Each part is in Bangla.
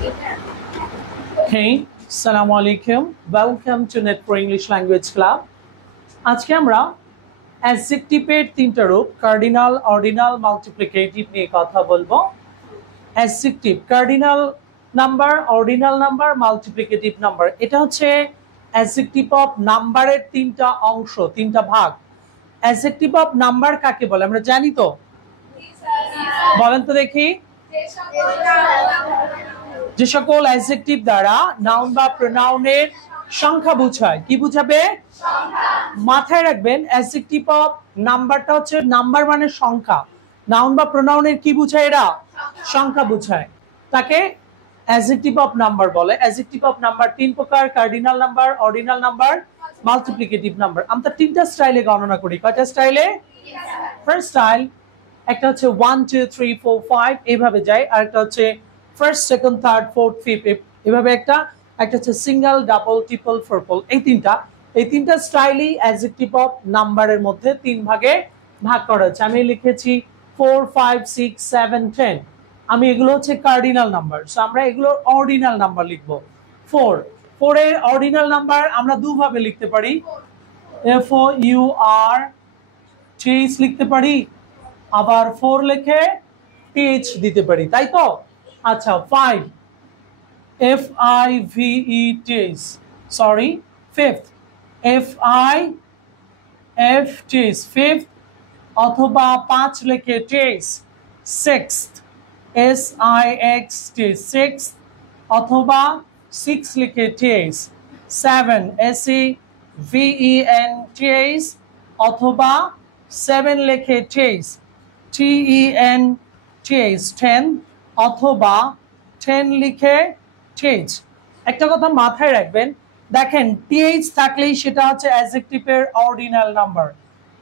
Hey, Assalamu alaikum. Welcome to Net Pro English Language Club. আজকে আমরা অ্যাডজেক্টিভের তিনটা রূপ কার্ডিনাল, অর্ডিনাল, মাল্টিপ্লিকেটিভ নিয়ে কথা বলবো। Adjective cardinal number, ordinal number, multiplicative number, এটা হচ্ছে অ্যাডজেক্টিভ অফ নাম্বারের তিনটা অংশ, তিনটা ভাগ। অ্যাডজেক্টিভ অফ নাম্বার কাকে বলে আমরা জানি তো? বলেন তো দেখি। যে সকল অ্যাডজেক্টিভ দ্বারা নাউন বা প্রোনাউনের সংখ্যা বোঝায়। কি বুঝাবে? মাথায় রাখবেন অ্যাডজেক্টিভ অফ নাম্বারটা হচ্ছে নাম্বার মানে সংখ্যা। নাউন বা প্রোনাউনের কি বোঝায়? এরা সংখ্যা বোঝায়, তাকে অ্যাডজেক্টিভ অফ নাম্বার বলে। অ্যাডজেক্টিভ অফ নাম্বার তিন প্রকার: cardinal number, ordinal number, multiplicative number. আমরা তিনটা স্টাইলে গণনা করি। কয়টা স্টাইলে? ফার্স্ট স্টাইল একটা হচ্ছে 1 2 3 4 5 এইভাবে যায়, আর একটা হচ্ছে first, second, third, fourth, fifth এভাবে একটা হচ্ছে সিঙ্গেল, ডাবল, ট্রিপল, ফোরপল। এই তিনটা স্টাইলই অ্যাডজেক্টিভ অফ নাম্বারের মধ্যে তিন ভাগে ভাগ করা হয়েছে। আমি লিখেছি 4 5 6 7 10। আমি এগুলো হচ্ছে কার্ডিনাল নাম্বার, সো আমরা এগুলোর অর্ডিনাল নাম্বার লিখবো। 4 এর অর্ডিনাল নাম্বার আমরা দুভাবে লিখতে পারি, FOUR TH লিখতে পারি, আবার 4 লিখে TH দিতে পারি, তাই তো? আচ্ছা, 5 FIVE TH, sorry, fifth FIF fifth, অথবা 5 লিখে TH, সিক্সথ SIX সিক্স, অথবা 6 লিখে TH, 7 SEVEN TH, অথবা 7 লিখে TH, TEN TH 10, অথবা 10 লিখে TH। একটা কথা মাথায় রাখবেন, দেখেন TH থাকলেই সেটা হচ্ছে অ্যাডজেক্টিভের অর্ডিনাল নাম্বার।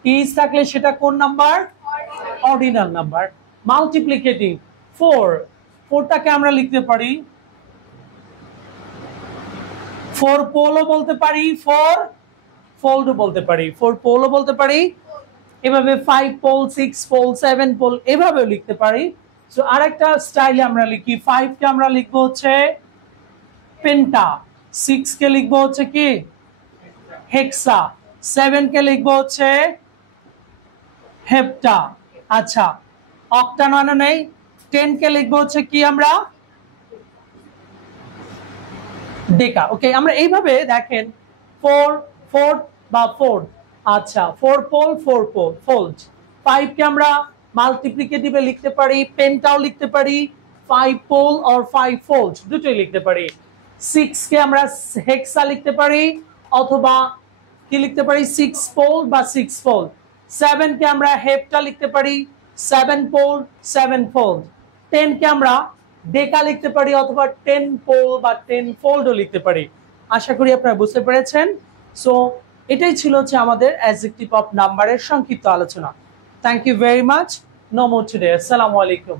TH থাকলে সেটা কোন নাম্বার? Ordinal number. মাল্টিপ্লিকেটিভ 4টাকে আমরা লিখতে পারি 4 পোলও বলতে পারি, 4 ফোল্ডও বলতে পারি, 4 পোলও বলতে পারি, এভাবে 5 পোল, 6 পোল, 7 পোল এভাবেও লিখতে পারি। সো আরেকটা স্টাইলে আমরা লিখি, 5 কে আমরা লিখবো হচ্ছে পেন্টা, 6 কে লিখবো হচ্ছে কি হেক্সা, 7 কে লিখবো হচ্ছে হেপ্টা। আচ্ছা, অক্টা মানে নেই। 10 কে লিখবো হচ্ছে কি আমরা ডেকা। ওকে, আমরা এইভাবে দেখেন 4 4 বা 4। আচ্ছা, 4 পোল, 4 পোল ফোল্ড। 5 কে আমরা মাল্টিপ্লিকেটিভে লিখতে পারি, পেন্টাও লিখতে পারি, 5 পোল আর 5 ফোল্ড দুটোই লিখতে পারি। 6 কে আমরা হেক্সা লিখতে পারি, অথবা কি লিখতে পারি 6 পোল বা 6 ফোল্ড। 7 কে আমরা হেপ্টা লিখতে পারি, 7 পোল 7 ফোল্ড। 10 কে আমরা ডেকা লিখতে পারি, অথবা 10 পোল বা 10 ফোল্ডও লিখতে পারি। আশা করি আপনারা বুঝতে পেরেছেন। সো এটাই ছিল হচ্ছে আমাদের অ্যাডজেক্টিভ অফ নাম্বারের সংক্ষিপ্ত আলোচনা। Thank you very much. No more today. আসসালামু আলাইকুম।